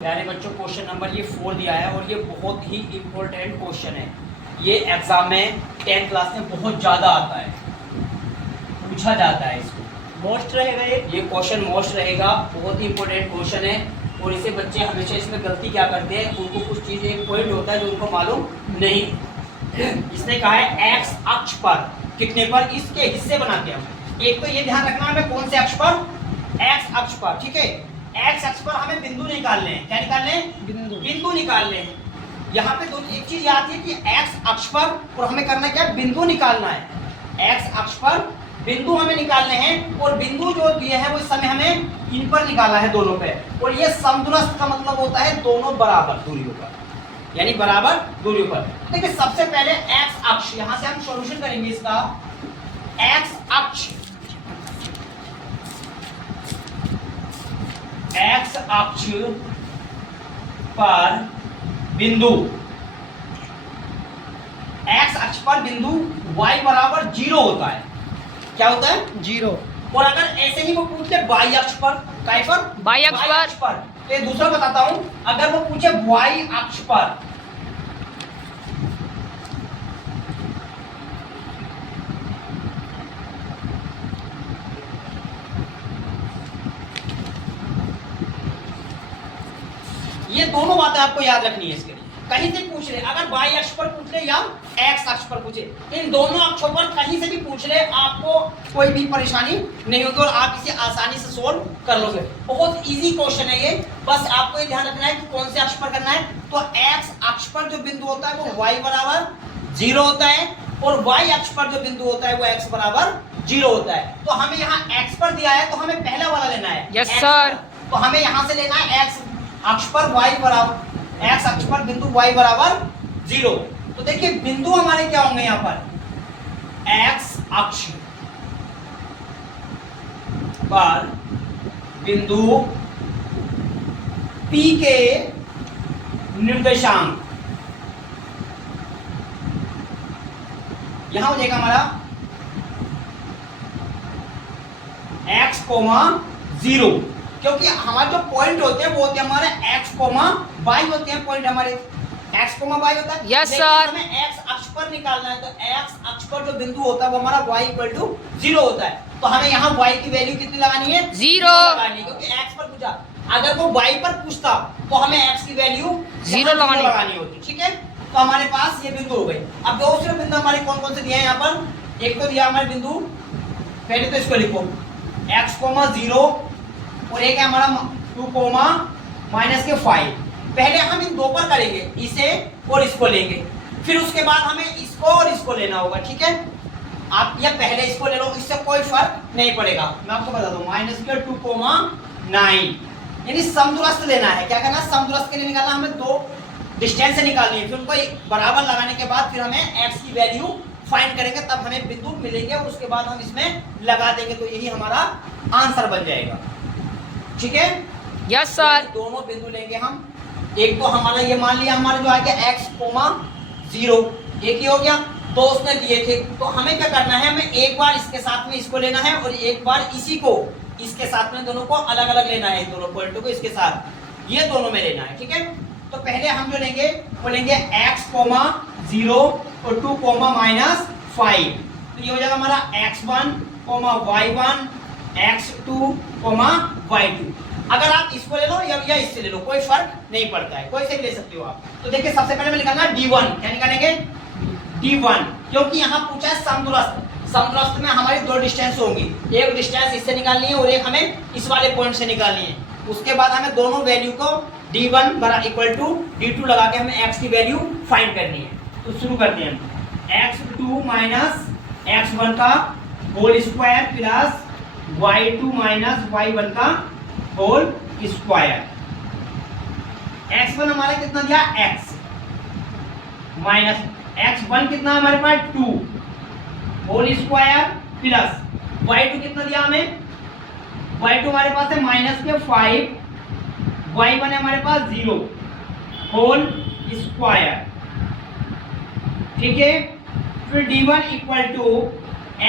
प्यारे बच्चों, question number ये 4 दिया है और ये बहुत ही इम्पोर्टेंट क्वेश्चन है। ये एग्जाम में 10th क्लास में बहुत ज़्यादा आता है, पूछा जाता है। इसको मोस्ट रहेगा, ये क्वेश्चन मोस्ट रहेगा। बहुत ही इम्पोर्टेंट क्वेश्चन है और इसे बच्चे हमेशा इसमें गलती क्या करते हैं, उनको कुछ चीज़ एक पॉइंट होता है जो उनको मालूम नहीं। इसने कहा है एक्स अक्ष पर कितने पर इसके हिस्से बनाते हैं हम। एक तो ये ध्यान रखना है कौन से अक्ष पर, एक्स अक्ष पर, ठीक है। एक्स अक्ष पर हमें बिंदु निकालने हैं। क्या निकालने हैं? बिंदु निकालने हैं। यहाँ पे एक चीज याद है कि एक्स अक्ष पर और हमें करना क्या है, बिंदु निकालना है। एक्स अक्ष पर बिंदु हमें निकालने हैं और बिंदु जो दिए हैं वो इस समय हमें इन पर निकाला है, दोनों पे। और ये समदूरस्थ का मतलब होता है दोनों बराबर दूरियों पर, यानी बराबर दूरियों पर। देखिए सबसे पहले एक्स अक्ष, यहां से हम सॉल्यूशन करेंगे इसका। एक्स अक्ष, एक्स अक्ष पर बिंदु, एक्स अक्ष पर बिंदु y बराबर 0 होता है। क्या होता है? 0। और अगर ऐसे ही वो पूछे y अक्ष पर, काय पर? y अक्ष पर। तो दूसरा बताता हूं, अगर वो पूछे y अक्ष पर, ये दोनों बातें आपको याद रखनी है। इसके लिए कहीं से पूछ ले, अगर y अक्ष पर पूछ ले या x अक्ष पर पूछे, इन दोनों अक्षों पर कहीं से भी पूछ ले, आपको कोई भी परेशानी नहीं होगी और आप इसे आसानी से सोल्व कर लोगे। बहुत इजी क्वेश्चन है ये। बस आपको ये ध्यान रखना है कि कौन से अक्ष पर करना है। तो x अक्ष पर जो बिंदु होता है वो y बराबर 0 होता है और y अक्ष पर जो बिंदु होता है वो x बराबर 0 होता है। तो हमें यहाँ x पर दिया है तो हमें पहला वाला लेना है। Yes sir. तो हमें यहाँ से लेना है x अक्ष पर y बराबर, x अक्ष पर बिंदु y बराबर 0। तो देखिए बिंदु हमारे क्या होंगे यहाँ पर, x अक्ष पर बिंदु P के निर्देशांक, यहां हो जाएगा हमारा x, 0, क्योंकि हमारे जो पॉइंट होते हैं वो होते हैं हमारे x, y होते हैं पॉइंट हमारे, x, y होता है। Yes sir. हमें x अक्ष पर निकालना है तो x अक्ष पर जो बिंदु होता है वो हमारा y = 0 होता है। तो हमें यहाँ y की वैल्यू कितनी लगानी है? 0 लगानी है, क्योंकि x पर पूछा। अगर वो y पर पूछता तो हमें x की वैल्यू 0 लगानी होती, ठीक है। तो हमारे पास ये बिंदु हो गए। अब दूसरे बिंदु हमारे कौन कौन से दिए हैं यहाँ पर? एक तो दिया हमारे बिंदु, पहले तो इसको लिखो x, 0 और एक है हमारा 2, -5। पहले हम इन दो पर करेंगे, इसे और इसको लेंगे, फिर उसके बाद हमें इसको और इसको लेना होगा, ठीक है। आप या पहले इसको ले लो, इससे कोई फर्क नहीं पड़ेगा। मैं आपको बता दूं -2,9, यानी समदूरस्थ लेना है। क्या करना है? समदूरस्थ के लिए निकालना, हमें दो डिस्टेंस से निकालनी है, फिर उनको बराबर लगाने के बाद फिर हमें x की वैल्यू फाइंड करेंगे, तब हमें बिंदु मिलेंगे और उसके बाद हम इसमें लगा देंगे, तो यही हमारा आंसर बन जाएगा, ठीक है। Yes sir. दोनों बिंदु लेंगे हम। एक तो हमारा ये मान लिया हमारा जो आ गया x, 0, एक ही हो गया। दो उसने दिए थे, तो हमें क्या करना है, हमें एक बार इसके साथ में इसको लेना है और एक बार इसी को इसके साथ में, दोनों को अलग अलग लेना है, दोनों पॉइंटों को इसके साथ ये दोनों में लेना है, ठीक है। तो पहले हम जो लेंगे वो लेंगे x, 0 और 2, -5। तो ये हो जाएगा हमारा x1, y1, x2, y2। अगर आप इसको ले लो या इससे ले लो, कोई फर्क नहीं पड़ता है, कोई से भी ले सकते हो आप। तो देखिए सबसे पहले मैं निकालना d1। क्या निकालेंगे? d1, क्योंकि यहाँ पूछा है समदूरस्थ। समदूरस्थ में हमारी दो डिस्टेंस होंगी, एक डिस्टेंस इससे निकालनी है और एक हमें इस वाले पॉइंट से निकालनी है। उसके बाद हमें दोनों वैल्यू को d1 = d2 लगा के हमें x की वैल्यू फाइंड करनी है। तो शुरू करते हैं हम। x2 - x1 का whole square plus y2 - y1 का होल स्क्वायर। x1 हमारा कितना दिया? x माइनस x1 कितना हमारे पास 2 होल स्क्वायर प्लस y2 कितना दिया हमें? y2 हमारे पास है -5, y1 है हमारे पास 0 होल स्क्वायर, ठीक है। फिर d1 =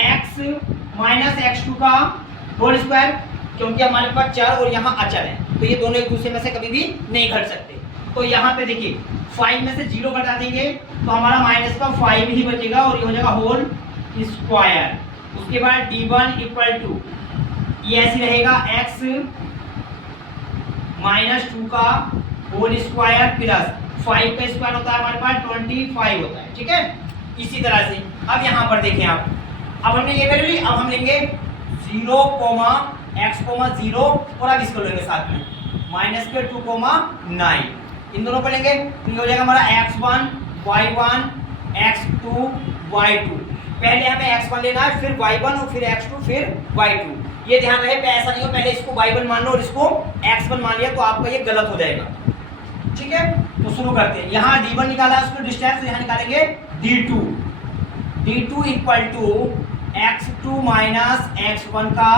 x - x2 का होल स्क्वायर, क्योंकि हमारे पास 4 और यहाँ अचर है, तो ये दोनों एक दूसरे में से कभी भी नहीं घट सकते। तो यहाँ पे देखिए 5 में से 0 घटा देंगे तो हमारा माइनस का 5 ही बचेगा और ये हो जाएगा होल स्क्वायर। उसके बाद d1 इक्वल टू ये ऐसे रहेगा x माइनस 2 का होल स्क्वायर प्लस 5 का स्क्वायर होता है हमारे पास 25 होता है, ठीक है। इसी तरह से अब यहाँ पर देखें आप, अब हमने ये वैल्यू ली, अब हम लेंगे 0, x, 0 और अब इसको लेंगे साथ में माइनस के 2, 9 इन दोनों को लेंगे तो ये हो जाएगा हमारा x1 y1 x2 y2। पहले हमें x1 लेना है, फिर y1 और फिर x2 फिर y2। ये ध्यान रहे ऐसा नहीं हो पहले इसको y1 मान लो और इसको x1 मान लिया तो आपका ये गलत हो जाएगा, ठीक है। तो शुरू करते हैं। यहाँ d1 निकाला उसको डिस्टेंस, तो यहाँ निकालेंगे d2 equal to x2 minus x1 का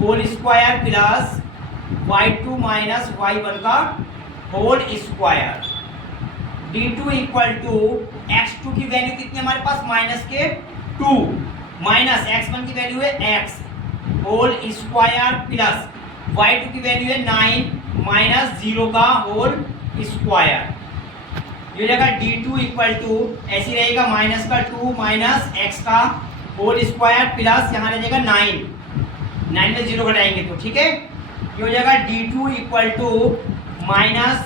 whole square plus y2 minus y1 का whole square. d2 equal to x2 की वैल्यू कितनी हमारे पास माइनस के 2 माइनस x1 की वैल्यू है x whole square plus y2 की वैल्यू है 9 माइनस 0 का होल स्क्वायर। ये हो जाएगा d2 इक्वल टू ऐसी रहेगा माइनस का 2 माइनस x का होल स्क्वायर प्लस यहाँ रह जाएगा 9 में 0 घटाएंगे तो, ठीक है। ये हो जाएगा d2 equal to minus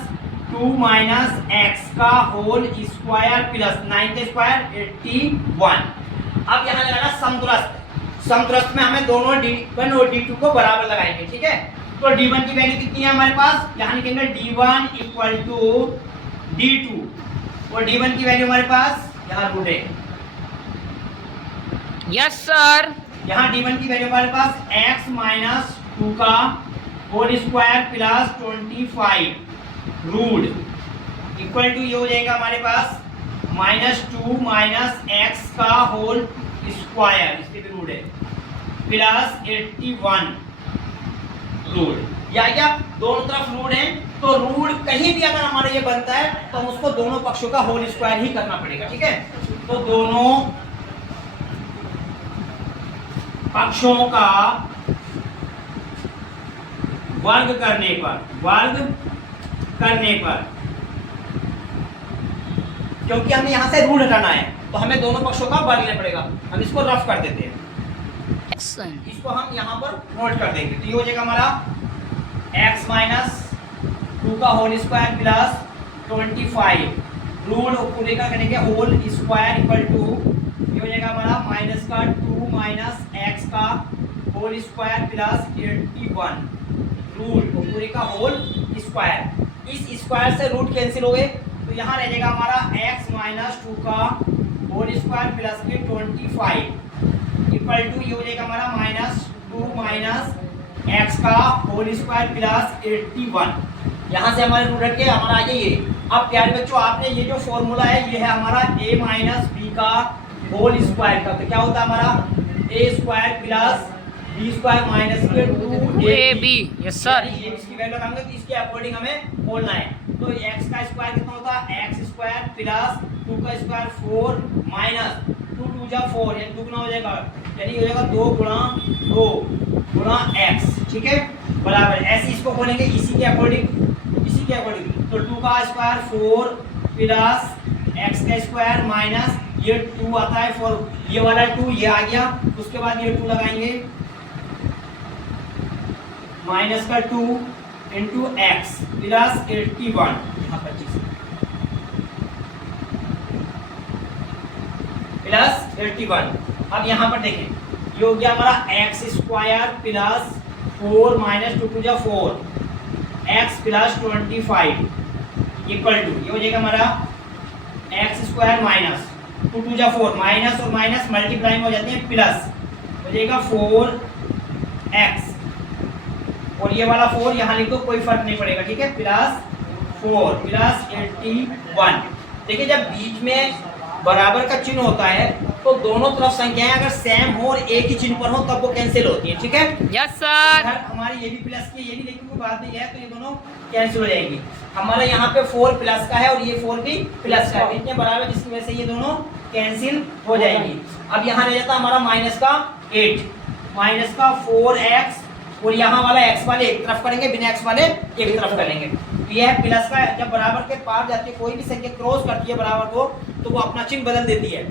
2 minus x का होल स्क्वायर प्लस 9 का स्क्वायर 81। अब यहाँ लगाना समतुलस्थ। समतुलस्थ में हमें दोनों d1 और d2 को बराबर लगाएंगे, ठीक है। तो d1 की वैल्यू कितनी है हमारे पास, यहाँ लिखेंगे d1 इक्वल टू d2 और d1 की वैल्यू हमारे पास यहाँ रूट है। Yes sir. यहाँ d1 की वैल्यू हमारे पास x माइनस 2 का whole square plus 25 root equal to ये हो जाएगा हमारे पास -2 माइनस x का होल स्क्वायर, इसके भी रूट है प्लस 81 रूट। या क्या दोनों तरफ रूट है तो रूट कहीं भी अगर हमारा ये बनता है तो हम उसको दोनों पक्षों का होल स्क्वायर ही करना पड़ेगा, ठीक है। तो दोनों पक्षों का वर्ग करने पर क्योंकि हमें यहां से रूट हटाना है तो हमें दोनों पक्षों का वर्ग लेना पड़ेगा। हम इसको रफ कर देते हैं, इसको हम यहाँ पर नोट कर देंगे तो ये हो जाएगा हमारा x माइनस 2 का होल स्क्वायर प्लस 25 रूट पूरे का करेंगे होल स्क्वायर इक्वल टू ये हो जाएगा हमारा माइनस का 2 माइनस x का होल स्क्वायर प्लस 81 रूट पूरे का होल स्क्वायर। इस स्क्वायर से रूट कैंसिल हो गए तो यहाँ रह जाएगा हमारा x माइनस 2 का होल स्क्वायर प्लस के 25 इक्वल टू ये हो जाएगा हमारा -2 माइनस x का होल स्क्वायर प्लस 81। यहाँ से हमारे रूट हट के हमारा आ गया ये। अब प्यारे बच्चों आपने ये जो फॉर्मूला है ये है हमारा a माइनस b का होल स्क्वायर का, तो क्या होता है हमारा a square plus b square minus के 2ab। Yes sir. ये इसकी वैल्यू लगाएंगे तो इसके अकॉर्डिंग हमें बोलना है। तो x का स्क्वायर कितना होता है x स्क्वायर प्लस 2 का स्क्वायर 4 माइनस 2 2 जा 4 यानी दुगना हो जाएगा, यानी हो जाएगा 2 गुणा 2 गुणा x, ठीक है बराबर। ऐसे इसको बोलेंगे इसी के अकॉर्डिंग तो 2 का स्क्वायर 4 प्लस x का स्क्वायर माइनस ये 2 आता है 4 ये वाला 2 ये आ गया, उसके बाद ये 2 लगाएंगे माइनस का 2 इंटू x प्लस 81 यहाँ 25 प्लस 81। अब यहाँ पर देखें ये हो गया हमारा x स्क्वायर प्लस 4 माइनस 2 जा 4 x प्लस 25 इक्वल टू ये हो जाएगा हमारा x स्क्वायर माइनस 2 जा 4 माइनस और माइनस मल्टीप्लाई हो जाते हैं प्लस हो जाएगा 4x और ये वाला 4 यहाँ लिख दो कोई फर्क नहीं पड़ेगा, ठीक है प्लस 4 प्लस 81। देखिए जब बीच में बराबर का चिन्ह होता है तो दोनों तरफ संख्याएं अगर सेम हो और एक ही चिन्ह पर हो तब वो कैंसिल होती है, ठीक है। Yes sir. हमारी ये भी प्लस की ये भी लेकिन कोई बात नहीं है तो ये दोनों कैंसिल हो जाएंगी। हमारा यहाँ पे 4 प्लस का है और ये 4 भी प्लस का है, इतने बराबर जिसकी वजह से ये दोनों कैंसिल हो जाएंगी। अब यहाँ रह जाता हमारा माइनस का 8 माइनस का 4x और यहाँ वाला x वाले एक तरफ करेंगे, बिना x वाले एक तरफ करेंगे। तो यह है प्लस का, जब बराबर के पार जाती है कोई भी संख्या क्रॉस करती है बराबर को तो वो अपना चिन्ह बदल देती है।